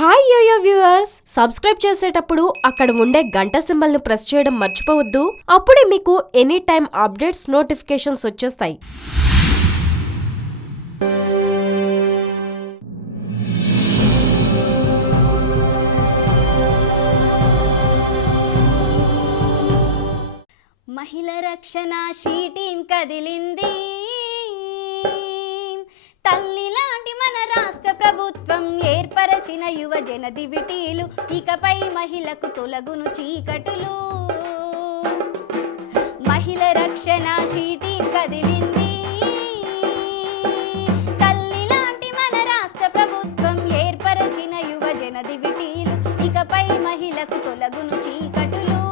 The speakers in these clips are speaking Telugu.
హాయ్ యోయో వ్యూవర్స్, సబ్స్క్రైబ్ చేసేటప్పుడు అక్కడ ఉండే గంట సింబల్ ను ప్రెస్ చేయడం మర్చిపోవద్దు. అప్పుడే మీకు ఎనీ టైం అప్డేట్స్ నోటిఫికేషన్స్ వచ్చేస్తాయి. మహిళ రక్షణ షీ టీం కదిలింది. తల్లి లాంటి మన రాష్ట్ర ప్రభుత్వం ఏర్పరచిన యువజన దివిటీలు ఇకపై మహిళకు తొలగును చీకటులు. మహిళ రక్షణ షీ టీం కదిలింది. తల్లి లాంటి మన రాష్ట్ర ప్రభుత్వం ఏర్పరచిన యువజన దివిటీలు ఇకపై మహిళకు తొలగును చీకటులు.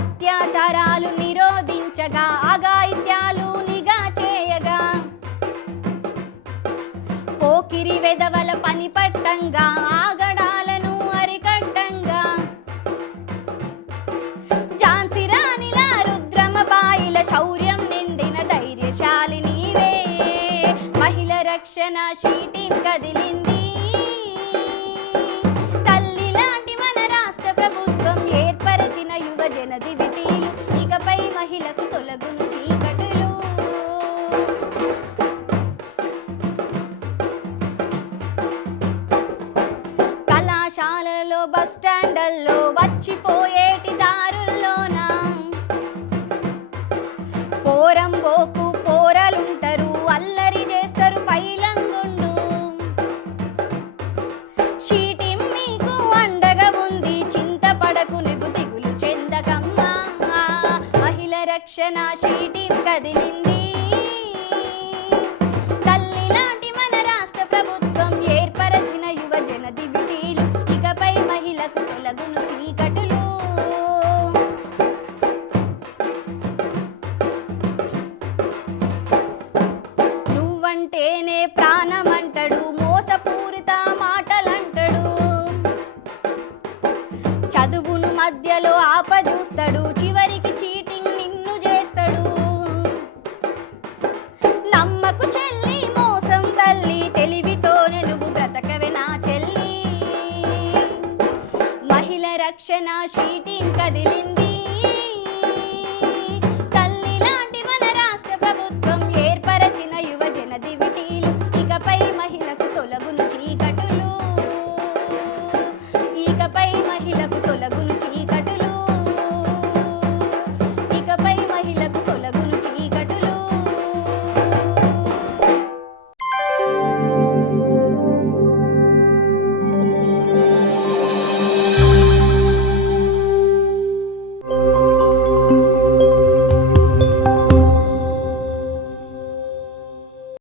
అత్యాచారాలు నిరోధించగా, అఘాయిత్యాలు నిఘా చేయగా, పోకిరి వెధవల పని పట్టంగా, ఆగడాలను అరికట్టంగా, ఝాన్సీ రాణిల రుద్రమబాయిల శౌర్యం నిండిన ధైర్యశాలి నీవే. మహిళ రక్షణ షీ టీం కదిలింది. తల్లి లాంటి మన రాష్ట్ర ప్రభుత్వం ఏర్పరచిన యువజన దివిటీలు ఇకపై మహిళకు తొలగును చీకటులు. కళాశాలలో బస్టాండల్లో వచ్చిపోయేటి దారుల్లోన పోరంబోకు పోరలుంటరు, అల్లరి చేస్తారు పైలంగుండు. షీ టీం మీకు అండగా ఉంది, చింతపడకు నువ్వు దిగులు చెందకమ్మా. మహిళ రక్షణ షీ టీం కదిలింది. తల్లి లాంటి మన రాష్ట్ర ప్రభుత్వం ఏర్పరచిన యువజన దివిటీలు ఇకపై మహిళకు తొలగును చీకటులు. నువ్వంటేనే ప్రాణమంటడు, మోసపూరిత మాటలంటడు, చదువును మధ్యలో ఆపజూస్తాడు, చివరికి చీటింగ్ నిన్ను చేస్తాడు. నమ్మకు చెల్లి, మోసం తల్లి, తెలివితోనే నువ్వు బ్రతకవే నా చెల్లి. మహిళ రక్షణ షీ టీం కదిలింది.